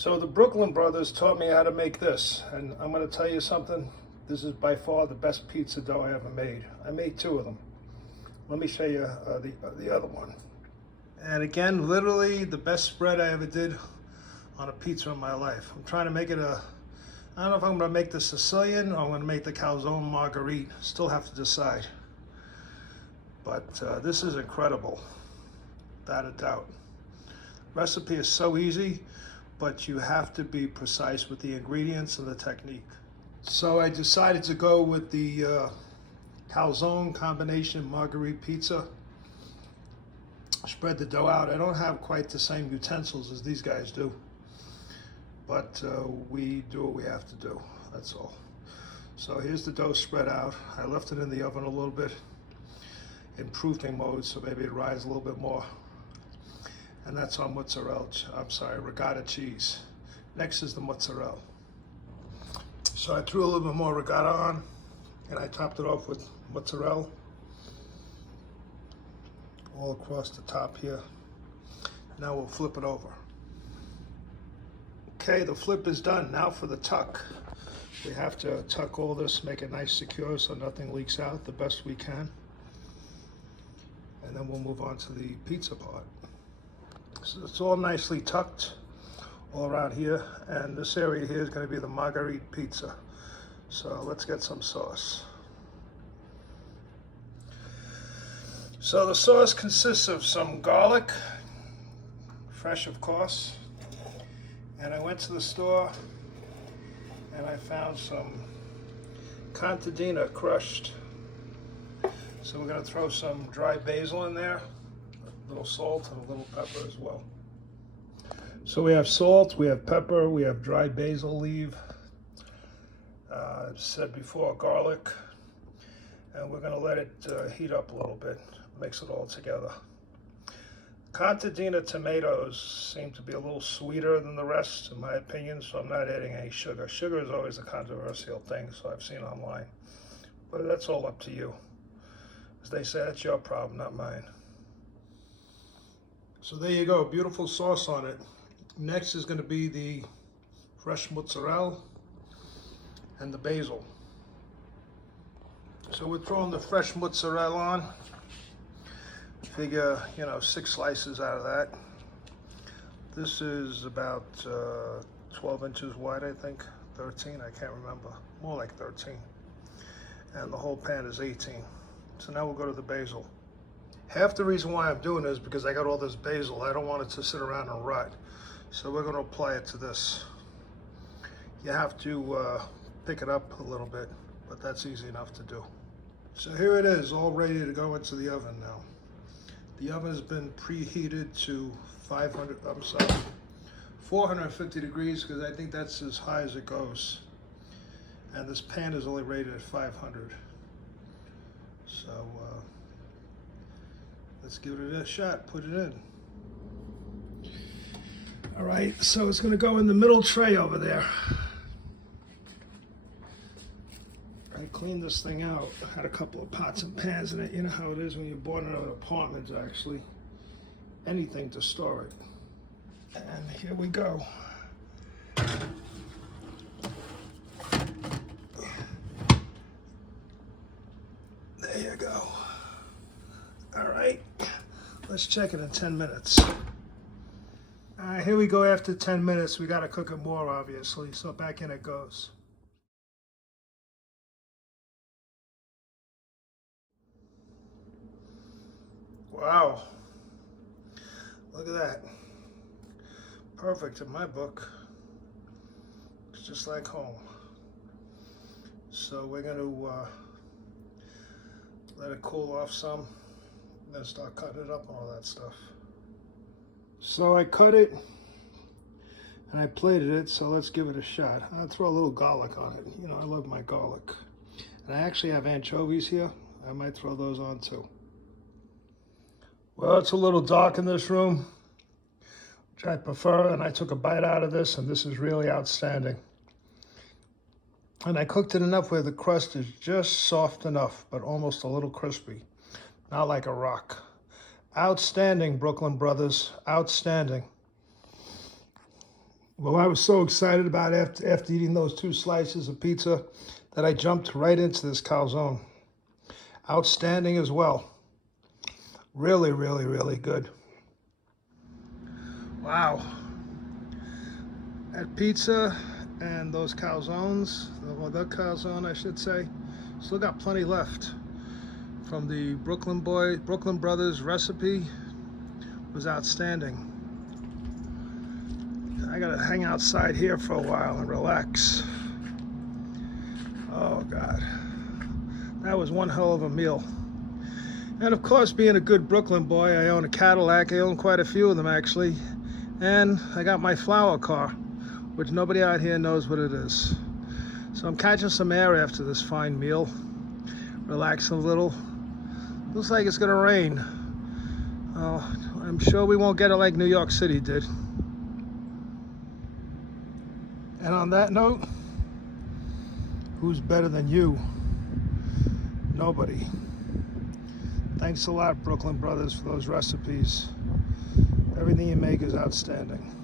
So the Brooklyn brothers taught me how to make this, and I'm going to tell you something. This is by far the best pizza dough I ever made. I made two of them. Let me show you the other one. And again, literally the best spread I ever did on a pizza in my life. I'm trying to make it I don't know if I'm going to make the Sicilian or I'm going to make the calzone marguerite. Still have to decide. But this is incredible, without a doubt. Recipe is so easy, but you have to be precise with the ingredients and the technique. So I decided to go with the calzone combination marguerite pizza. Spread the dough out. I don't have quite the same utensils as these guys do, but we do what we have to do, that's all. So here's the dough spread out. I left it in the oven a little bit in proofing mode, so maybe it rises a little bit more. And that's on regatta cheese. Next is the mozzarella. So I threw a little bit more regatta on, and I topped it off with mozzarella all across the top here. Now we'll flip it over. Okay, the flip is done. Now for the tuck. We have to tuck all this, make it nice secure so nothing leaks out the best we can. And then we'll move on to the pizza part. So it's all nicely tucked all around here, and this area here is going to be the marguerite pizza. So let's get some sauce. So the sauce consists of some garlic, fresh of course, and I went to the store and I found some contadina crushed. So we're going to throw some dry basil in there, a little salt and a little pepper as well. So we have salt, we have pepper, we have dry basil leaf, I've said before, garlic, and we're going to let it heat up a little bit, mix it all together. Contadina tomatoes seem to be a little sweeter than the rest, in my opinion, so I'm not adding any sugar. Sugar is always a controversial thing, so I've seen online, but that's all up to you. As they say, that's your problem, not mine. So there you go, beautiful sauce on it. Next is going to be the fresh mozzarella and the basil. So we're throwing the fresh mozzarella on. Figure, 6 slices out of that. This is about 12 inches wide, I think. 13, I can't remember. More like 13. And the whole pan is 18. So now we'll go to the basil. Half the reason why I'm doing this is because I got all this basil. I don't want it to sit around and rot. So we're going to apply it to this. You have to pick it up a little bit, but that's easy enough to do. So here it is, all ready to go into the oven now. The oven has been preheated to 450 degrees, because I think that's as high as it goes. And this pan is only rated at 500. So let's give it a shot, put it in. All right, so it's gonna go in the middle tray over there. I cleaned this thing out. I had a couple of pots and pans in it. You know how it is when you're born in an apartment, actually. Anything to store it. And here we go. There you go. All right, let's check it in 10 minutes. All right, here we go after 10 minutes. We gotta cook it more, obviously, so back in it goes. Wow, look at that. Perfect in my book. It's just like home. So we're gonna let it cool off some, then start cutting it up and all that stuff. So I cut it and I plated it, so let's give it a shot. I'll throw a little garlic on it. I love my garlic. And I actually have anchovies here. I might throw those on too. Well, it's a little dark in this room, which I prefer, and I took a bite out of this, and this is really outstanding. And I cooked it enough where the crust is just soft enough, but almost a little crispy, not like a rock. Outstanding, Brooklyn brothers, outstanding. Well, I was so excited about after eating those 2 slices of pizza that I jumped right into this calzone. Outstanding as well. Really, really, really good. Wow. That pizza and those calzones, or the calzone I should say, still got plenty left. From the Brooklyn Brothers recipe, was outstanding. I gotta hang outside here for a while and relax. Oh God, that was one hell of a meal. And of course, being a good Brooklyn boy, I own a Cadillac. I own quite a few of them actually. And I got my flower car, which nobody out here knows what it is. So I'm catching some air after this fine meal, relaxing a little. Looks like it's gonna rain. I'm sure we won't get it like New York City did. And on that note, who's better than you? Nobody. Thanks a lot, Brooklyn Brothers, for those recipes. Everything you make is outstanding.